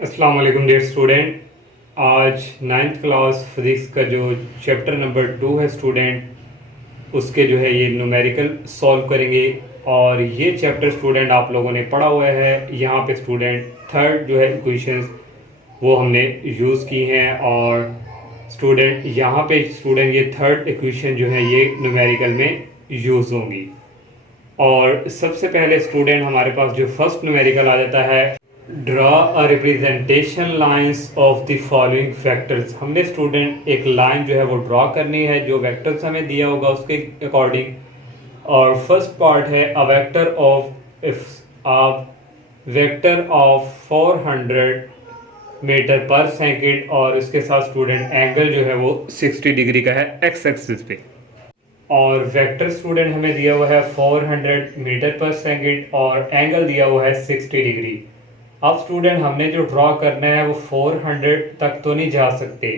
अस्सलाम वालेकुम dear student. आज नाइन्थ क्लास फिज़िक्स का जो चैप्टर नंबर 2 है स्टूडेंट, उसके जो है ये न्यूमेरिकल सॉल्व करेंगे। और ये चैप्टर स्टूडेंट आप लोगों ने पढ़ा हुआ है। यहाँ पे स्टूडेंट थर्ड जो है इक्वेशंस वो हमने यूज़ की हैं। और स्टूडेंट यहाँ पे स्टूडेंट ये थर्ड इक्वेशन जो है ये न्यूमेरिकल में यूज़ होंगी। और सबसे पहले स्टूडेंट हमारे पास जो फर्स्ट न्यूमेरिकल आ जाता है, draw a representation lines of the following vectors. हमने स्टूडेंट एक लाइन जो है वो ड्रॉ करनी है जो वेक्टर्स हमें दिया होगा उसके अकॉर्डिंग। और फर्स्ट पार्ट है अ वेक्टर ऑफ 400 मीटर पर सेकेंड, और इसके साथ स्टूडेंट एंगल जो है वो 60 डिग्री का है एक्स एक्सिस पे। और वेक्टर स्टूडेंट हमें दिया हुआ है 400 मीटर पर सेकेंड और एंगल दिया हुआ है 60 डिग्री। अब स्टूडेंट हमने जो ड्रॉ करना है वो 400 तक तो नहीं जा सकते,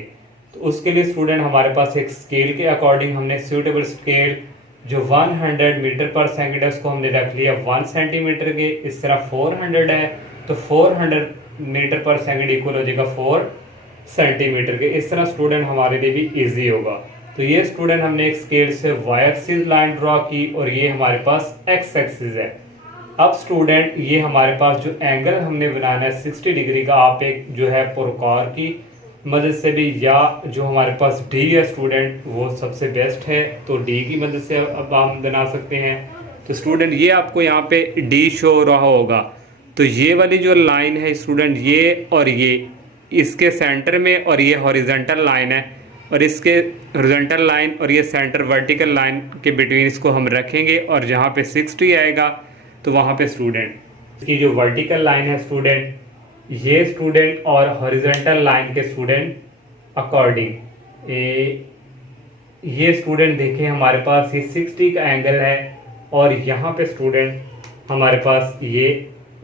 तो उसके लिए स्टूडेंट हमारे पास एक स्केल के अकॉर्डिंग हमने सूटेबल स्केल जो 100 मीटर पर सेकेंड है उसको हमने रख लिया 1 सेंटीमीटर के। इस तरह 400 है तो 400 मीटर पर सेकेंड इक्वल हो जाएगा 4 सेंटीमीटर के। इस तरह स्टूडेंट हमारे लिए भी ईजी होगा। तो ये स्टूडेंट हमने एक स्केल से वाई एक्सिस लाइन ड्रॉ की और ये हमारे पास एक्स एक्सिस है। अब स्टूडेंट ये हमारे पास जो एंगल हमने बनाना है 60 डिग्री का, आप एक जो है प्रोकार की मदद से भी, या जो हमारे पास डी है स्टूडेंट वो सबसे बेस्ट है, तो डी की मदद से अब हम बना सकते हैं। तो स्टूडेंट ये आपको यहाँ पे डी शो हो रहा होगा। तो ये वाली जो लाइन है स्टूडेंट, ये और ये इसके सेंटर में, और ये हॉरिजॉन्टल लाइन है, और इसके हॉरिजॉन्टल लाइन और ये सेंटर वर्टिकल लाइन के बिटवीन इसको हम रखेंगे। और जहाँ पे 60 आएगा तो वहाँ पे स्टूडेंट इसकी जो वर्टिकल लाइन है स्टूडेंट, ये स्टूडेंट और हॉरिजॉन्टल लाइन के स्टूडेंट अकॉर्डिंग ये स्टूडेंट देखें हमारे पास ये 60 का एंगल है। और यहाँ पे स्टूडेंट हमारे पास ये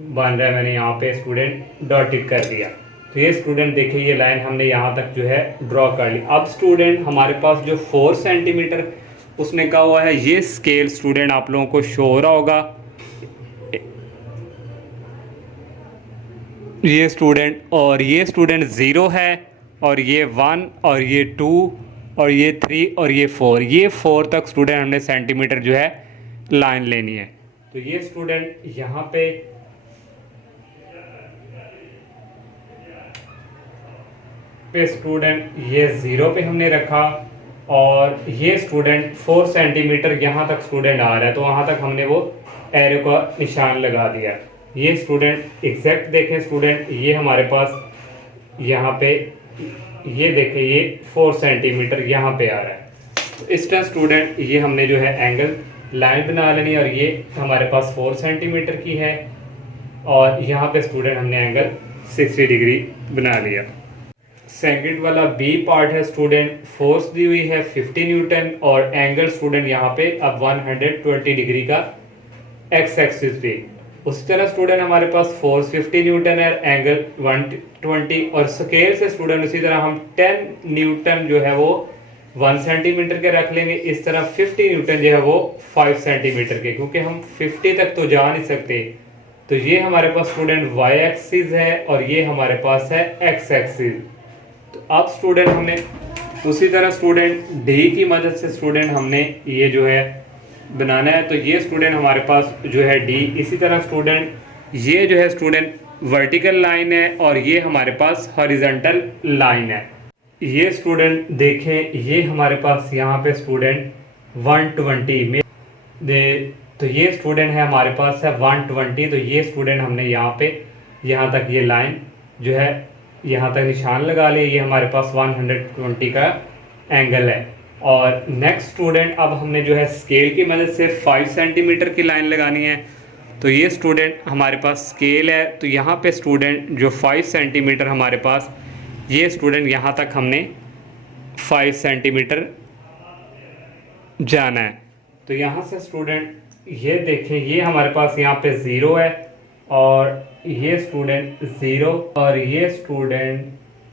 बन रहा है, मैंने यहाँ पे स्टूडेंट डॉटेड कर दिया। तो ये स्टूडेंट देखिए ये लाइन हमने यहाँ तक जो है ड्रॉ कर ली। अब स्टूडेंट हमारे पास जो 4 सेंटीमीटर उसने कहा हुआ है, ये स्केल स्टूडेंट आप लोगों को शो हो रहा होगा। ये स्टूडेंट और ये स्टूडेंट 0 है, और ये 1 और ये 2 और ये 3 और ये 4, ये 4 तक स्टूडेंट हमने सेंटीमीटर जो है लाइन लेनी है। तो ये स्टूडेंट यहाँ पे स्टूडेंट ये 0 पे हमने रखा, और ये स्टूडेंट 4 सेंटीमीटर यहाँ तक स्टूडेंट आ रहा है, तो वहाँ तक हमने वो एरो का निशान लगा दिया। ये स्टूडेंट एग्जैक्ट देखें स्टूडेंट, ये हमारे पास यहाँ पे ये देखें ये 4 सेंटीमीटर यहाँ पे आ रहा है। तो इस तरह स्टूडेंट ये हमने जो है एंगल लाइन बना लेनी, और ये हमारे पास 4 सेंटीमीटर की है, और यहाँ पे स्टूडेंट हमने एंगल 60 डिग्री बना लिया। सेकंड वाला बी पार्ट है स्टूडेंट, फोर्स दी हुई है 50 न्यूटन और एंगल स्टूडेंट यहाँ पे अब 120 डिग्री का एक्स एक्सिस पे। उसी तरह स्टूडेंट हमारे पास फोर्स 50 न्यूटन है, एंगल 120, और स्केल से स्टूडेंट उसी तरह हम 10 न्यूटन जो है वो 1 सेंटीमीटर के रख लेंगे। इस तरह 50 न्यूटन जो है वो 5 सेंटीमीटर के, क्योंकि हम 50 तक तो जा नहीं सकते। तो ये हमारे पास स्टूडेंट वाई एक्सिस है और ये हमारे पास है एक्स एक्सिस। तो अब स्टूडेंट हमने उसी तरह स्टूडेंट डी की मदद से स्टूडेंट हमने ये जो है बनाना है। तो ये स्टूडेंट हमारे पास जो है डी, इसी तरह स्टूडेंट ये जो है स्टूडेंट वर्टिकल लाइन है और ये हमारे पास हॉरिजॉन्टल लाइन है। ये स्टूडेंट देखें ये हमारे पास यहाँ पे स्टूडेंट 120 में तो ये स्टूडेंट है हमारे पास है 120। तो ये स्टूडेंट हमने यहाँ पे यहाँ तक ये लाइन जो है यहाँ तक निशान लगा लिया, ये हमारे पास 120 का एंगल है। और नेक्स्ट स्टूडेंट अब हमने जो है स्केल की मदद से 5 सेंटीमीटर की लाइन लगानी है। तो ये स्टूडेंट हमारे पास स्केल है, तो यहाँ पे स्टूडेंट जो 5 सेंटीमीटर हमारे पास, ये स्टूडेंट यहाँ तक हमने 5 सेंटीमीटर जाना है। तो यहाँ से स्टूडेंट ये देखें ये हमारे पास यहाँ पे 0 है, और ये स्टूडेंट 0 और ये स्टूडेंट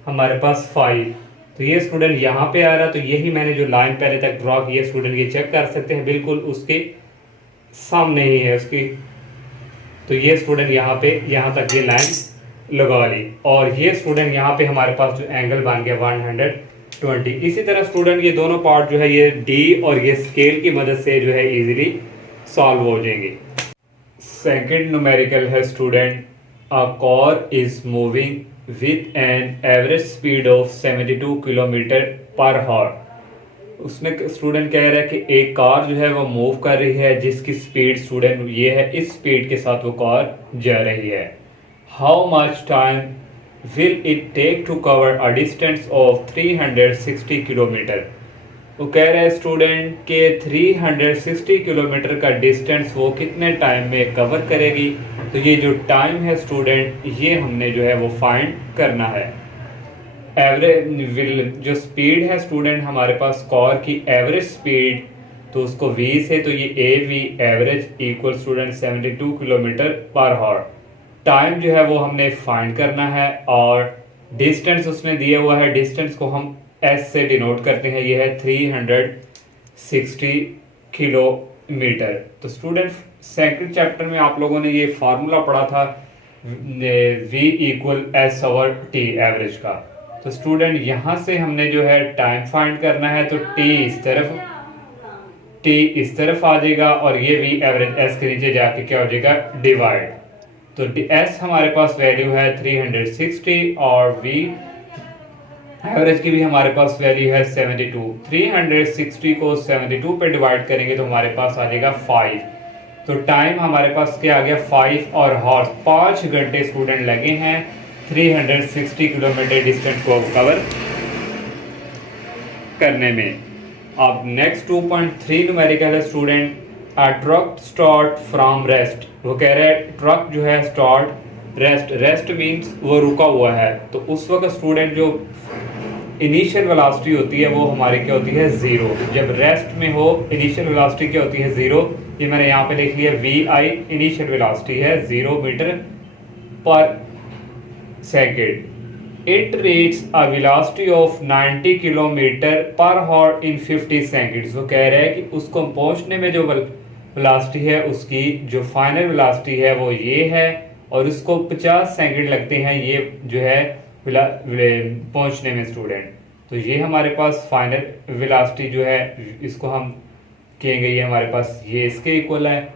हमारे पास 5। तो ये स्टूडेंट यहाँ पे आ रहा है, तो यही मैंने जो लाइन पहले तक ड्रॉ की है स्टूडेंट ये चेक कर सकते हैं, बिल्कुल उसके सामने ही है उसकी। तो ये स्टूडेंट यहाँ पे यहाँ तक ये लाइन लगा ली और ये स्टूडेंट यहाँ पे हमारे पास जो एंगल बन गया 120। इसी तरह स्टूडेंट ये दोनों पार्ट जो है ये डी और ये स्केल की मदद से जो है इजीली सॉल्व हो जाएंगे। सेकंड न्यूमेरिकल है student, a car is moving with an average speed of 72 kilometre per hour. उसमें स्टूडेंट कह रहा है कि एक कार जो है वो मूव कर रही है जिसकी स्पीड स्टूडेंट ये है, इस स्पीड के साथ वो कार जा रही है। How much time will it take to cover a distance of 360 kilometre. वो कह रहे हैं स्टूडेंट के 360 किलोमीटर का डिस्टेंस वो कितने टाइम में कवर करेगी। तो ये जो टाइम है स्टूडेंट ये हमने जो है वो फाइंड करना है। एवरेज जो स्पीड है स्टूडेंट हमारे पास कार की एवरेज स्पीड, तो उसको v से, तो ये A V average equal student 72 kilometre per hour. Time जो है वो हमने फाइंड करना है और डिस्टेंस उसने दिया हुआ है, डिस्टेंस को हम s से डिनोट करते हैं, ये है 360 किलोमीटर। तो स्टूडेंट सेकंड चैप्टर में आप लोगों ने ये फार्मूला पढ़ा था v equal S over T average का। तो स्टूडेंट यहाँ से हमने जो है टाइम फाइंड करना है, तो t इस तरफ आ जाएगा और ये v एवरेज s के नीचे जाके क्या हो जाएगा डिवाइड। तो s हमारे पास वैल्यू है 360 और v एवरेज की भी हमारे पास वैल्यू है 72। 360 को 72 पे डिवाइड करेंगे तो हमारे पास आ जाएगा 5। तो टाइम हमारे पास क्या आ गया 5 और हॉर्स 5 घंटे स्टूडेंट लगे हैं 360 किलोमीटर डिस्टेंस को कवर करने में। अब नेक्स्ट 2.3 न्यूमेरिकल है student, a truck start from rest. वो कह रहे हैं ट्रक जो है स्टार्ट रेस्ट मींस वो रुका हुआ है। तो उस वक्त स्टूडेंट जो इनिशियल वेलोसिटी होती है वो हमारी क्या होती है 0। जब रेस्ट में हो इनिशियल वेलोसिटी क्या होती है 0। ये मैंने यहाँ पे लिख लिया वी आई इनिशियल वेलोसिटी है 0 मीटर पर second. It reach a velocity of 90 kilometre per hour in 50 seconds. वो कह रहे हैं कि उसको पहुंचने में जो वेलोसिटी है उसकी जो फाइनल वेलोसिटी है वो ये है और उसको 50 सेकंड लगते हैं ये जो है पहुंचने में स्टूडेंट। तो ये हमारे पास फाइनल वेलोसिटी जो है इसको हम कहेंगे ये हमारे पास ये इसके इक्वल है।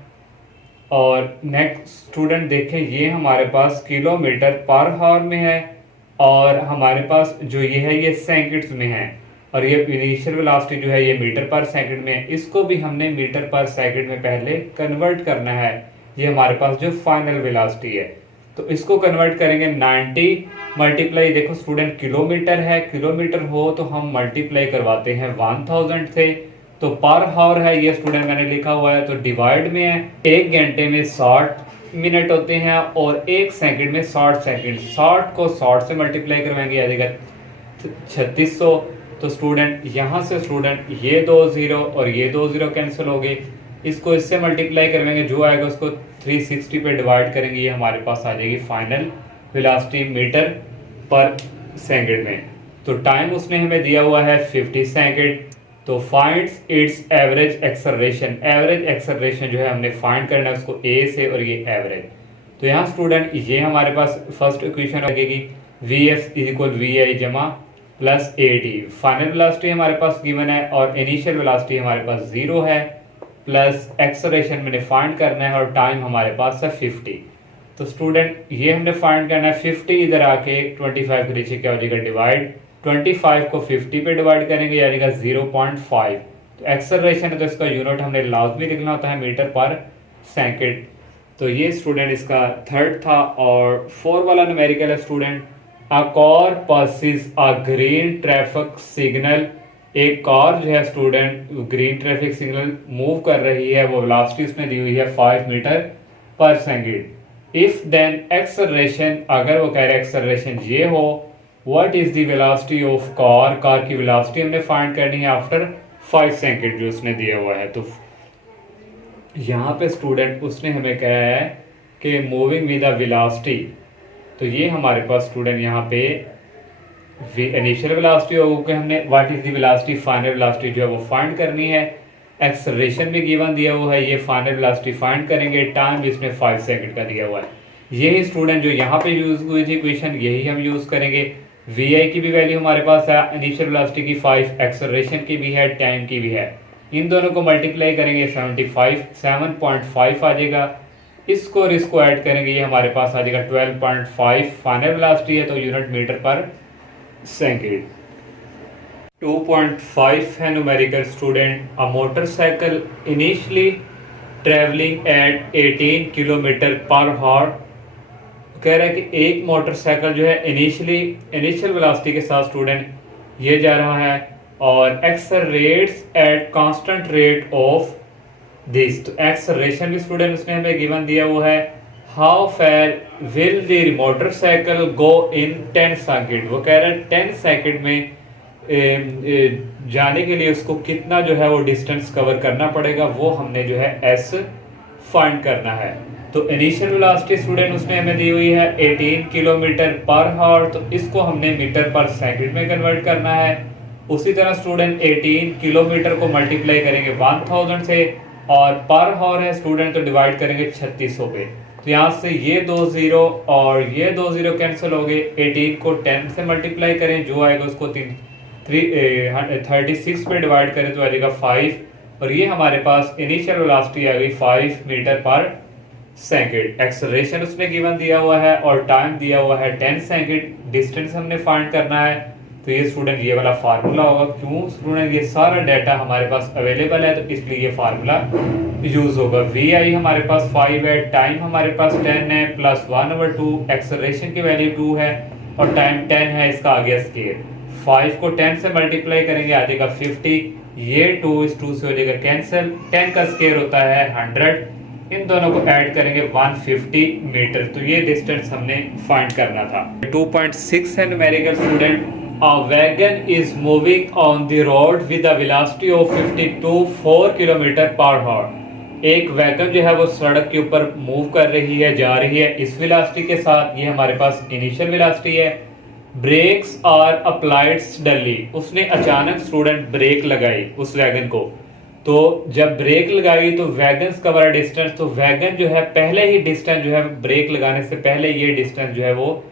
और नेक्स्ट स्टूडेंट देखें ये हमारे पास किलोमीटर पर आवर में है और हमारे पास जो ये है ये सेकंड्स में है और ये इनिशियल वेलोसिटी जो है ये मीटर पर सेकंड में है। इसको भी हमने मीटर पर सेकंड में पहले कन्वर्ट करना है। ये हमारे पास जो फाइनल वेलोसिटी है तो इसको कन्वर्ट करेंगे 90 मल्टीप्लाई, देखो स्टूडेंट किलोमीटर है, किलोमीटर हो तो हम मल्टीप्लाई करवाते हैं 1000 से। तो पर आवर है ये स्टूडेंट मैंने लिखा हुआ है, तो डिवाइड में है। 1 घंटे में 60 मिनट होते हैं और 1 सेकंड में 60 सेकंड। 60 को 60 से मल्टीप्लाई करवाएंगे आ जाएगा 3600। तो स्टूडेंट यहाँ से स्टूडेंट ये 2 0 और ये 2 0 कैंसिल हो गए। इसको इससे मल्टीप्लाई करवाएंगे, जो आएगा उसको 360 पे डिवाइड करेंगे, ये हमारे पास आ जाएगी फाइनल वेलोसिटी मीटर पर सेकंड में। तो टाइम उसने हमें दिया हुआ है 50 सेकंड। तो finds it's average acceleration. Average acceleration जो है हमने फाइंड करना है उसको ए से और ये एवरेज। तो यहाँ स्टूडेंट ये हमारे पास फर्स्ट इक्वेशन लगेगी वी एफ इक्वल वी आई जमा plus A T. Final velocity हमारे पास गिवन है और इनिशियल वेलोसिटी हमारे पास 0 है प्लस एक्सेलरेशन मैंने फाइंड करना है और टाइम हमारे पास है 50। तो स्टूडेंट ये हमने फाइंड करना है 50 इधर आके 25 के नीचे क्या हो जाएगा डिवाइड। 25 को 50 पे डिवाइड करेंगे आ जाएगा 0.5। तो एक्सेलरेशन है तो इसका यूनिट हमने लाजमी लिखना होता है मीटर पर सेकंड। तो ये स्टूडेंट इसका थर्ड था। और 4 वाला न्यूमेरिकल है student, a car passes a green traffic signal. एक कार जो है student green traffic signal move कर रही है, वो वेलोसिटी उसने दी हुई है 5 मीटर पर सेकंड। इफ देन एक्सेलरेशन, अगर वो कह रहे हैं एक्सेलरेशन ये हो, what is the velocity of car. Car की वेलोसिटी हमने फाइंड करनी है आफ्टर 5 सेकंड जो उसने दिया हुआ है। तो यहाँ पे स्टूडेंट उसने हमें कहा है कि मूविंग विद द वेलोसिटी। तो ये हमारे पास स्टूडेंट यहाँ पे इनिशियल वेलोसिटी होगी, हमने what is the velocity final velocity जो है वो फाइंड करनी है। एक्सेलरेशन भी गिवन दिया हुआ है, ये फाइनल वेलोसिटी फाइंड करेंगे। टाइम इसमें 5 सेकंड का दिया हुआ है। यही स्टूडेंट जो यहाँ पे यूज हुई थी इक्वेशन, यही हम यूज करेंगे। वी आई की भी वैल्यू हमारे पास है, इनिशियल वेलोसिटी की 5, एक्सेलरेशन की भी है, टाइम की भी है। इन दोनों को मल्टीप्लाई करेंगे 7.5 आ जाएगा। इसको और इसको ऐड करेंगे, ये हमारे पास आ जाएगा 12.5 फाइनल वेलोसिटी है, तो यूनिट मीटर पर सेकेंड। 2.5 है numerical student. A motorcycle initially travelling at 18 kilometre पर हावर। कह रहा है कि एक मोटरसाइकिल जो है इनिशियल वेलोसिटी के साथ स्टूडेंट ये जा रहा है और accelerates at constant rate of this. तो एक्सेलरेशन भी स्टूडेंट उसने हमें गिवन दिया वो है how fair will the motorcycle go in 10 second. वो कह रहा है 10 सेकंड में जाने के लिए उसको कितना जो है वो डिस्टेंस कवर करना पड़ेगा, वो हमने जो है एस फाइंड करना है। तो इनिशियल वेलोसिटी स्टूडेंट उसने हमें दी हुई है 18 किलोमीटर पर हावर, तो इसको हमने मीटर पर सेकंड में कन्वर्ट करना है। उसी तरह स्टूडेंट 18 किलोमीटर को मल्टीप्लाई करेंगे 1000 से और पर हावर है स्टूडेंट, तो डिवाइड करेंगे 3600 पे। तो यहाँ से ये 2 जीरो और ये 2 जीरो कैंसिल हो गए। 18 को 10 से मल्टीप्लाई करें, जो आएगा उसको 36 पे डिवाइड करें तो आ जाएगा 5, और ये हमारे पास इनिशियल वेलोसिटी आ गई 5 मीटर पर सेकंड। एक्सेलरेशन उसने गिवन दिया हुआ है और टाइम दिया हुआ है 10 सेकंड। डिस्टेंस हमने फाइंड करना है, तो ये स्टूडेंट ये वाला फार्मूला होगा। क्यों स्टूडेंट, ये सारा डाटा हमारे पास अवेलेबल है, तो इसलिए ये फार्मूला यूज होगा। वी आई हमारे पास 5 है, टाइम हमारे पास 10 है, प्लस 1/2, एक्सेलरेशन की वैल्यू 2 है और टाइम 10 है, इसका आ गया स्केयर। 5 को 10 से मल्टीप्लाई करेंगे आ जाएगा 50, ये 2 इस 2 से हो जाएगा कैंसिल। 10 का स्केयर होता है 100, इन दोनों को ऐड करेंगे 150 मीटर। तो ये डिस्टेंस हमने फाइंड करना था। 2.6 है numerical student. A wagon is moving on the road with a velocity of 4 kilometre पर हावर। एक वैगन जो है वो सड़क के ऊपर मूव कर रही है, जा रही है इस वेलोसिटी के साथ। ये हमारे पास इनिशियल वेलोसिटी है। Brakes are applied suddenly. उसने अचानक स्टूडेंट ब्रेक लगाई उस वैगन को, तो जब ब्रेक लगाई तो वैगन्स कवर डिस्टेंस, तो वैगन जो है पहले ही डिस्टेंस जो है ब्रेक लगाने से पहले ये डिस्टेंस जो है वो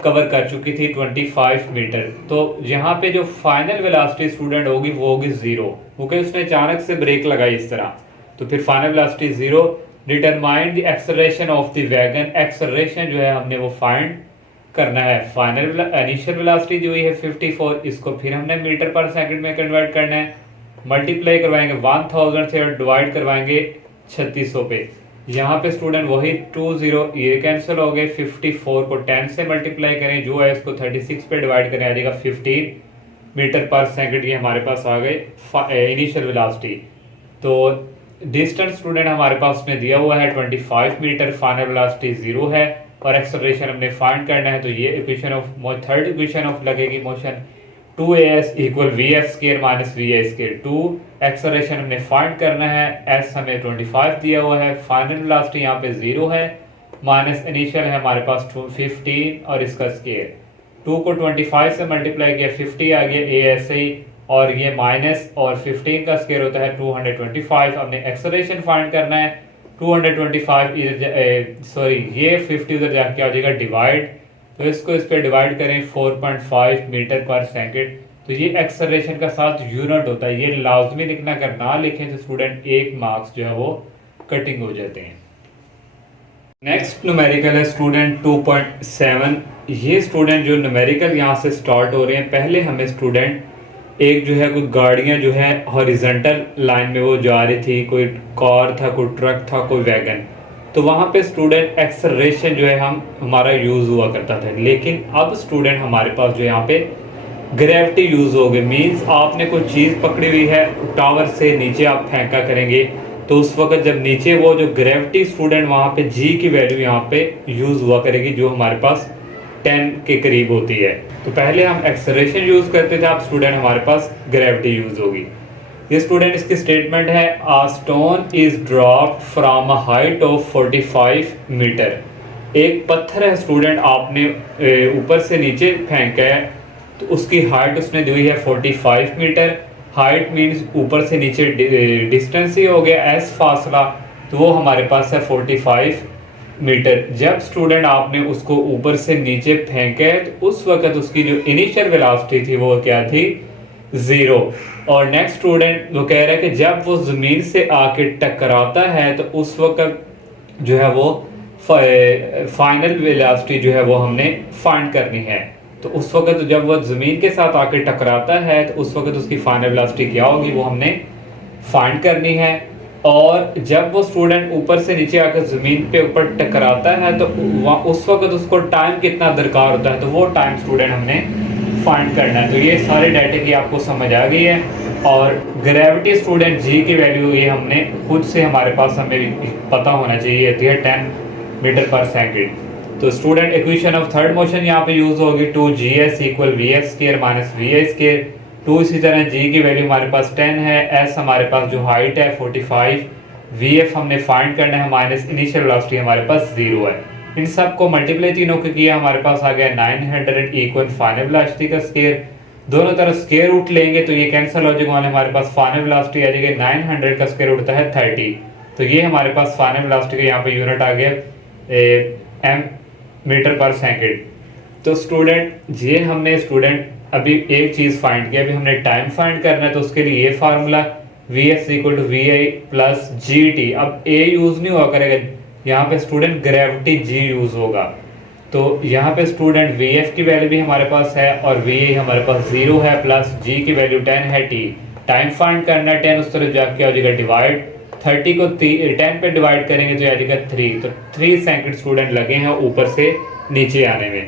कवर कर चुकी थी 25 मीटर। तो यहाँ पे जो फाइनल वेलोसिटी स्टूडेंट होगी वो होगी 0, क्योंकि उसने अचानक से ब्रेक लगाई इस तरह, तो फिर final velocity 0। Determine the acceleration of the wagon. Acceleration जो है हमने वो फाइंड करना है। फाइनल इनिशियल वेलोसिटी दी हुई है 54, इसको फिर हमने मीटर पर सेकंड में कन्वर्ट करना है। मल्टीप्लाई करवाएंगे 1000 से और डिवाइड करवाएंगे 3600 पे। यहाँ पे स्टूडेंट वही 2 जीरो ये कैंसिल हो गए। 54 को 10 से मल्टीप्लाई करें, जो है इसको 36 पे डिवाइड करें आ जाएगा 15 मीटर पर सेकंड। ये हमारे पास आ गए इनिशियल वेलोसिटी। तो डिस्टेंस स्टूडेंट हमारे पास में दिया हुआ है 25 मीटर, फाइनल वेलोसिटी 0 है और एक्सेलरेशन हमने फाइंड करना है। तो ये equation of third equation of लगेगी motion 2as equal vf square minus vi square. 2 acceleration हमने फाइंड करना है, s हमें 25 दिया हुआ है, फाइनल वेलोसिटी यहाँ पे 0 है, माइनस इनिशियल है हमारे पास 15 और इसका स्क्वायर। 2 को 25 से मल्टीप्लाई किया 50 आ गया ए ऐसे ही, और ये माइनस और 15 का स्क्वायर होता है 225। हमने एक्सेलरेशन फाइंड करना है। 225 इधर सॉरी ये 50 उधर जाके आ जाएगा डिवाइड, तो इसको इस पे डिवाइड करें 4.5 मीटर पर सेकंड। तो ये एक्सेलरेशन का साथ यूनिट होता है, ये लाजमी लिखना, अगर ना लिखें तो स्टूडेंट 1 मार्क्स जो है वो कटिंग हो जाते हैं। नेक्स्ट न्यूमेरिकल है स्टूडेंट 2.7। ये स्टूडेंट जो न्यूमेरिकल यहाँ से स्टार्ट हो रहे हैं, पहले हमें स्टूडेंट एक जो है कोई गाड़ियाँ जो है हॉरिजॉन्टल लाइन में वो जा रही थी, कोई कार था, कोई ट्रक था, कोई वैगन, तो वहाँ पे स्टूडेंट एक्सेलरेशन जो है हमारा यूज़ हुआ करता था। लेकिन अब स्टूडेंट हमारे पास जो यहाँ पे ग्रेविटी यूज़ हो गई। मीन्स आपने कोई चीज़ पकड़ी हुई है, टावर से नीचे आप फेंका करेंगे, तो उस वक्त जब नीचे वो जो ग्रेविटी स्टूडेंट वहाँ पे जी की वैल्यू यहाँ पे यूज़ हुआ करेगी, जो हमारे पास 10 के करीब होती है। तो पहले हम एक्सेलरेशन यूज़ करते थे, अब स्टूडेंट हमारे पास ग्रेविटी यूज़ होगी। ये स्टूडेंट इसकी स्टेटमेंट है, a stone is dropped from a height of 45 metre. एक पत्थर है स्टूडेंट आपने ऊपर से नीचे फेंका है, तो उसकी हाइट उसने दी हुई है 45 मीटर। हाइट मीन्स ऊपर से नीचे डिस्टेंस ही हो गया, एस फासला, तो वो हमारे पास है 45 मीटर। जब स्टूडेंट आपने उसको ऊपर से नीचे फेंका है तो उस वक्त उसकी जो इनिशियल वेलोसिटी थी वो क्या थी, 0। और नेक्स्ट स्टूडेंट वो कह रहा है कि जब वो जमीन से आके टकराता है तो उस वक्त जो है वो फाइनल वेलोसिटी जो है वो हमने फाइंड करनी है। तो उस वक्त जब वो जमीन के साथ आके टकराता है तो उस वक्त उसकी फाइनल वेलोसिटी क्या होगी वो हमने फाइंड करनी है। और जब वो स्टूडेंट ऊपर से नीचे आकर जमीन पे ऊपर टकराता है तो उस वक्त उसको टाइम कितना दरकार होता है, तो वो टाइम स्टूडेंट हमने फाइंड करना है। तो ये सारे डाटे की आपको समझ आ गई है। और ग्रेविटी स्टूडेंट जी की वैल्यू ये हमने खुद से हमारे पास हमें पता होना चाहिए, होती है 10 मीटर पर सेकेंड। तो student equation of third motion यहाँ पे यूज होगी 2gs equal vf² minus vi²। 2 इसी तरह g की वैल्यू हमारे पास 10 है, s हमारे पास जो हाइट है 45, vf हमने फाइंड करना है, माइनस इनिशियल वेलोसिटी हमारे पास 0 है। इन सब को मल्टीप्लाई तीनों को किया हमारे पास आ गया 900 इक्वल फाइनल वेलोसिटी का स्क्वायर। दोनों तरफ स्क्वायर रूट लेंगे तो ये कैंसिल हो जाएगा, हमारे पास फाइनल वेलोसिटी आ जाएगी 900 का स्क्वायर रूट होता है 30। तो ये हमारे पास फाइनल वेलोसिटी का यहाँ पे यूनिट आ गया m मीटर पर सेकेंड। तो स्टूडेंट ये हमने अभी एक चीज फाइंड किया, अभी हमने टाइम फाइंड करना है। तो उसके लिए ये formula vs equal to vi plus gt। अब a यूज नहीं हुआ करेगा, यहाँ पे स्टूडेंट ग्रेविटी g यूज होगा। तो यहाँ पे स्टूडेंट vf की वैल्यू भी हमारे पास है और vi हमारे पास 0 है, प्लस g की वैल्यू 10 है t। टाइम फाइंड करना है, 10 उस तरफ जाके आ जाएगा डिवाइड, 30 को 10 पे डिवाइड करेंगे तो आ जाएगा 3। तो 3 सेकंड स्टूडेंट लगे हैं ऊपर से नीचे आने में।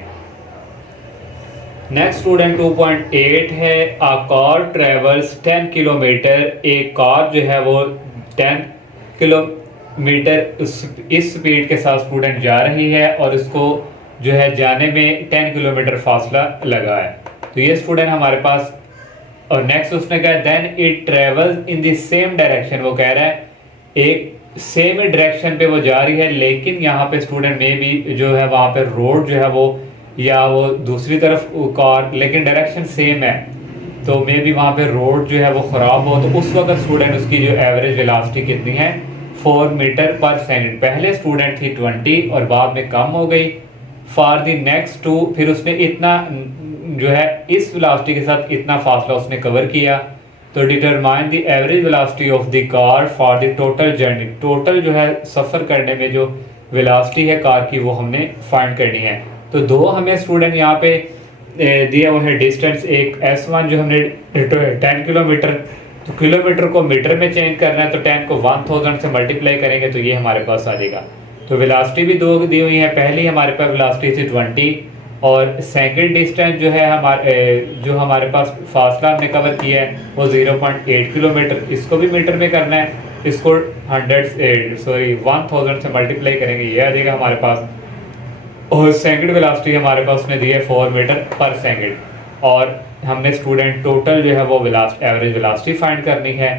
नेक्स्ट स्टूडेंट 2.8 है, अ कार ट्रेवल्स 10 किलोमीटर। एक कार जो है वो 10 किलोमीटर इस स्पीड के साथ स्टूडेंट जा रही है और इसको जो है जाने में 10 किलोमीटर फासला लगा है। तो ये स्टूडेंट हमारे पास, और नेक्स्ट उसने कहा then it travels in the same direction. वो कह रहा है एक सेम डायरेक्शन पे वो जा रही है, लेकिन यहाँ पे स्टूडेंट में भी जो है वहाँ पे रोड जो है वो या वो दूसरी तरफ कार, लेकिन डायरेक्शन सेम है। तो मे भी वहाँ पे रोड जो है वो ख़राब हो, तो उस वक्त स्टूडेंट उसकी जो एवरेज वेलोसिटी कितनी है 4 मीटर पर सेकंड। पहले स्टूडेंट थी 20 और बाद में कम हो गई फॉर द नेक्स्ट 2। फिर उसने इतना जो है इस वेलोसिटी के साथ इतना फासला उसने कवर किया। तो determine the average velocity of the car for the total journey. Total जो है सफ़र करने में जो वेलोसिटी है कार की वो हमने फाइंड करनी है। तो दो हमें स्टूडेंट यहाँ पे दिया हुआ है डिस्टेंस, एक S1 जो हमने 10 किलोमीटर, तो किलोमीटर को मीटर में चेंज करना है, तो 10 को 1000 से मल्टीप्लाई करेंगे तो ये हमारे पास आ जाएगा। तो वेलोसिटी भी दो दी हुई है, पहली हमारे पास वेलोसिटी थी 20 और सेकंड डिस्टेंस जो है जो हमारे पास फासला हमने कवर किया है वो 0.8 किलोमीटर। इसको भी मीटर में करना है, इसको 1000 से मल्टीप्लाई करेंगे, ये आ जाएगा हमारे पास। और सेकंड वेलोसिटी हमारे पास ने दी है 4 मीटर पर सेकंड। और हमने स्टूडेंट टोटल जो है वो एवरेज वेलोसिटी फाइंड करनी है।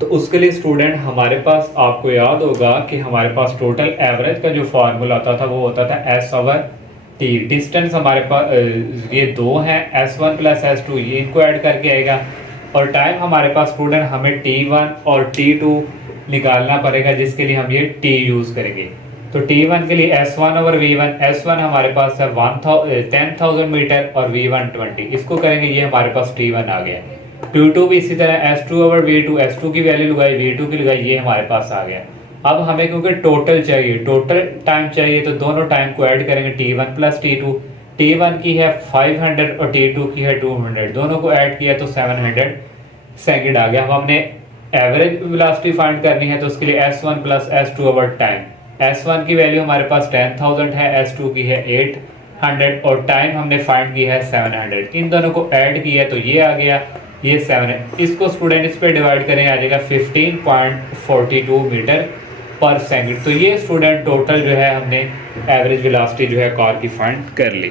तो उसके लिए स्टूडेंट हमारे पास, आपको याद होगा कि हमारे पास टोटल एवरेज का जो फार्मूला होता था वो होता था S/T। डिस्टेंस हमारे पास ये दो हैं, S1 प्लस S2, ये इनको ऐड करके आएगा। और टाइम हमारे पास स्टूडेंट हमें T1 और T2 निकालना पड़ेगा, जिसके लिए हम ये T यूज़ करेंगे। तो T1 के लिए S1/V1, S1 हमारे पास है 10,000 मीटर और V1 20, इसको करेंगे, ये हमारे पास T1 आ गया। T2 भी इसी तरह S2/V2, S2 की वैल्यू लगाई, V2 की लगाई, ये हमारे पास आ गया। अब हमें क्योंकि टोटल चाहिए, टोटल टाइम चाहिए, तो दोनों टाइम को ऐड करेंगे, T1 प्लस T2। T1 की है 500 और T2 की है 200, दोनों को ऐड किया तो 700 सेकंड आ गया। अब हमने एवरेज वेलोसिटी फाइंड करनी है, तो उसके लिए S1 plus S2 time. S1 की वैल्यू हमारे पास 10,000 है, S2 की है 800 और टाइम हमने फाइंड की है 700। इन दोनों को ऐड किया तो ये आ गया, ये 7 है। इसको स्टूडेंट इस पे डिवाइड करें, आ जाएगा 15.42 मीटर पर सेकंड। तो ये स्टूडेंट टोटल जो है हमने एवरेज वेलोसिटी जो है कार की फाइंड कर ली।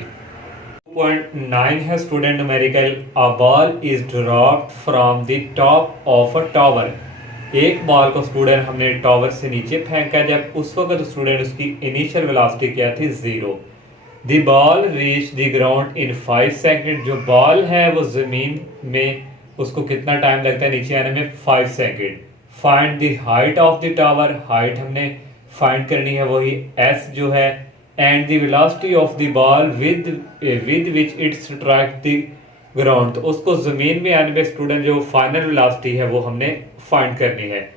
2.9 है student numerical, a ball is dropped from the top of a tower. एक बॉल को स्टूडेंट हमने टावर से नीचे फेंका, जब उस वक्त स्टूडेंट उसकी इनिशियल वेलोसिटी क्या थी 0। The ball reach the ground in 5 second. जो बॉल है वो जमीन में, उसको कितना टाइम लगता है नीचे आने में 5 second. Find the height of the tower, height हमने फाइंड करनी है वही एस जो है, and the velocity of the ball with which it strike the ground, तो उसको ज़मीन में आने पे स्टूडेंट जो फाइनल वेलोसिटी है वो हमने फाइंड करनी है।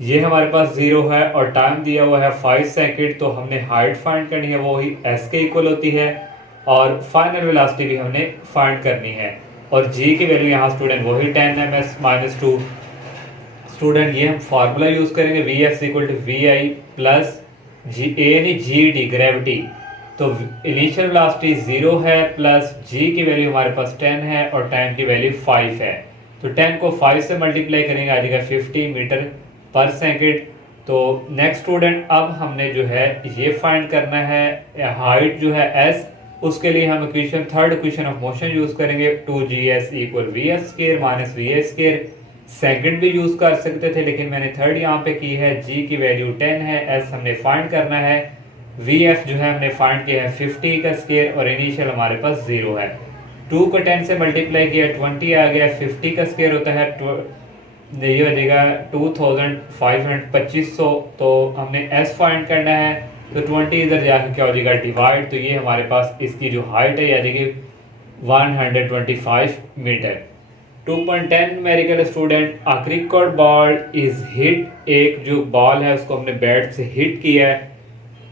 ये हमारे पास 0 है और टाइम दिया हुआ है 5 सेकंड, तो हमने हाइट फाइंड करनी है वो ही एस के इक्वल होती है और फाइनल वेलोसिटी भी हमने फाइंड करनी है। और जी की वैल्यू यहाँ स्टूडेंट वही 10 ms-2। स्टूडेंट ये हम फार्मूला यूज़ करेंगे V F equal to V I plus G A यानी जी डी ग्रेविटी। तो इनिशियल वेलोसिटी 0 है प्लस जी की वैल्यू हमारे पास 10 है और टाइम की वैल्यू 5 है। तो 10 को 5 से मल्टीप्लाई करेंगे आ जाएगा 50 मीटर पर सेकेंड। तो नेक्स्ट स्टूडेंट अब हमने जो है ये फाइंड करना है हाइट जो है एस, उसके लिए हम equation third equation of motion use करेंगे 2gs equal V S square minus V A square. Second भी यूज कर सकते थे लेकिन मैंने थर्ड यहाँ पे की है। जी की वैल्यू 10 है, एस हमने फाइंड करना है, वी एफ जो है हमने फाइंड किया है 50 का स्केयर और इनिशियल हमारे पास 0 है। 2 को 10 से मल्टीप्लाई किया 20 आ गया, 50 का स्केयर होता है ये हो जाएगा 2500। तो हमने एस फाइंड करना है तो 20 इधर जाकर क्या हो जाएगा डिवाइड, तो ये हमारे पास इसकी जो हाइट है आ जाएगी 125 metre. 2.10 numerical student a cricket ball is hit, एक जो बॉल है उसको हमने बैट से हिट किया है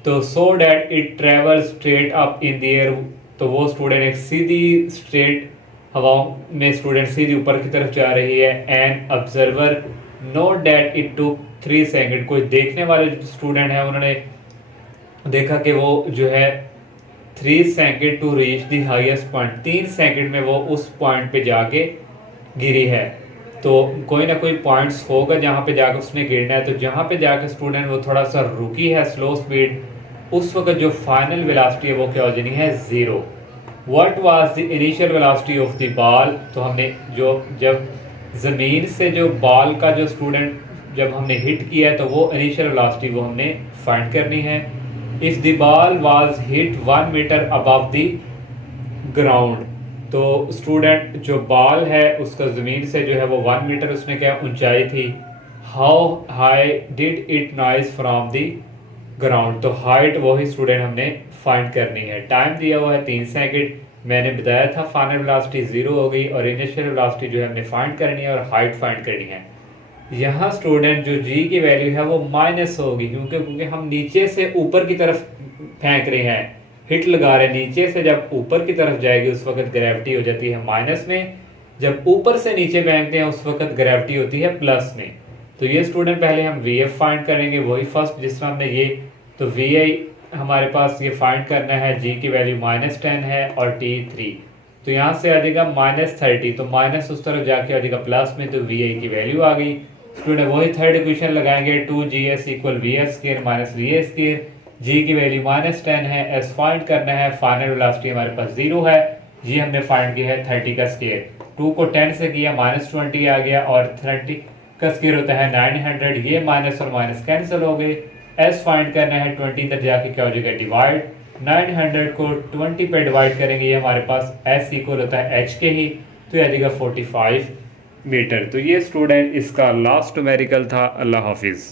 तो so that it travel straight up in the air, तो वो स्टूडेंट एक सीधी स्ट्रेट हवाओं में स्टूडेंट सीधी ऊपर की तरफ जा रही है। And observer note that it to 3 second, कोई देखने वाले स्टूडेंट है उन्होंने देखा कि वो जो है 3 second to reach the highest point, 3 second में वो उस पॉइंट पे जाके गिरी है। तो कोई ना कोई पॉइंट्स होगा जहाँ पे जाकर उसने गिरना है, तो जहाँ पे जाकर स्टूडेंट वो थोड़ा सा रुकी है स्लो स्पीड, उस वक्त जो फाइनल वेलोसिटी है वो क्या हो जानी है 0। What was the initial velocity of the ball, तो हमने जो जब ज़मीन से जो बॉल का जो स्टूडेंट जब हमने हिट किया है तो वो इनिशियल वेलोसिटी वो हमने फाइंड करनी है। If the ball was hit 1 metre above the ground, तो स्टूडेंट जो बॉल है उसका ज़मीन से जो है वो 1 मीटर उसमें क्या ऊंचाई थी। How high did it noise from the ground, तो हाइट वही स्टूडेंट हमने फाइंड करनी है। टाइम दिया हुआ है 3 सेकंड, मैंने बताया था फाइनल वेलोसिटी 0 हो गई और इनिशियल वेलोसिटी जो है हमने फाइंड करनी है और हाइट फाइंड करनी है। यहाँ स्टूडेंट जो जी की वैल्यू है वो माइनस होगी क्योंकि हम नीचे से ऊपर की तरफ फेंक रहे हैं, हिट लगा रहे हैं नीचे से, जब ऊपर की तरफ जाएगी उस वक्त ग्रेविटी हो जाती है माइनस में, जब ऊपर से नीचे फेंकते हैं उस वक्त ग्रेविटी होती है प्लस में। तो ये स्टूडेंट पहले हम वी एफ फाइंड करेंगे वही फर्स्ट जिसमें हमने ये, तो वी आई हमारे पास ये फाइंड करना है, जी की वैल्यू -10 है और टी 3, तो यहाँ से आ जाएगा -30, तो माइनस उस तरफ जाके आ जाएगा प्लस में, तो वी आई की वैल्यू आ गई। स्टूडेंट वही थर्ड इक्वेशन लगाएंगे 2gs equal V F square minus V A square, G की वैल्यू -10 है, एस फाइंड करना है, फाइनल वेलोसिटी हमारे पास 0 है, जी हमने फाइंड किया है 30 का स्केयर, 2 को 10 से किया -20 आ गया और 30 का स्केयर होता है 900, ये माइनस और माइनस कैंसिल हो गए। एस फाइंड करना है 20 अंदर जाके क्या हो जाएगा डिवाइड, 900 को 20 पे डिवाइड करेंगे, ये हमारे पास एस इक्वल होता है एच के ही, तो ये आ जाएगा 45 मीटर। तो ये स्टूडेंट इसका लास्ट न्यूमेरिकल था। अल्लाह हाफिज़।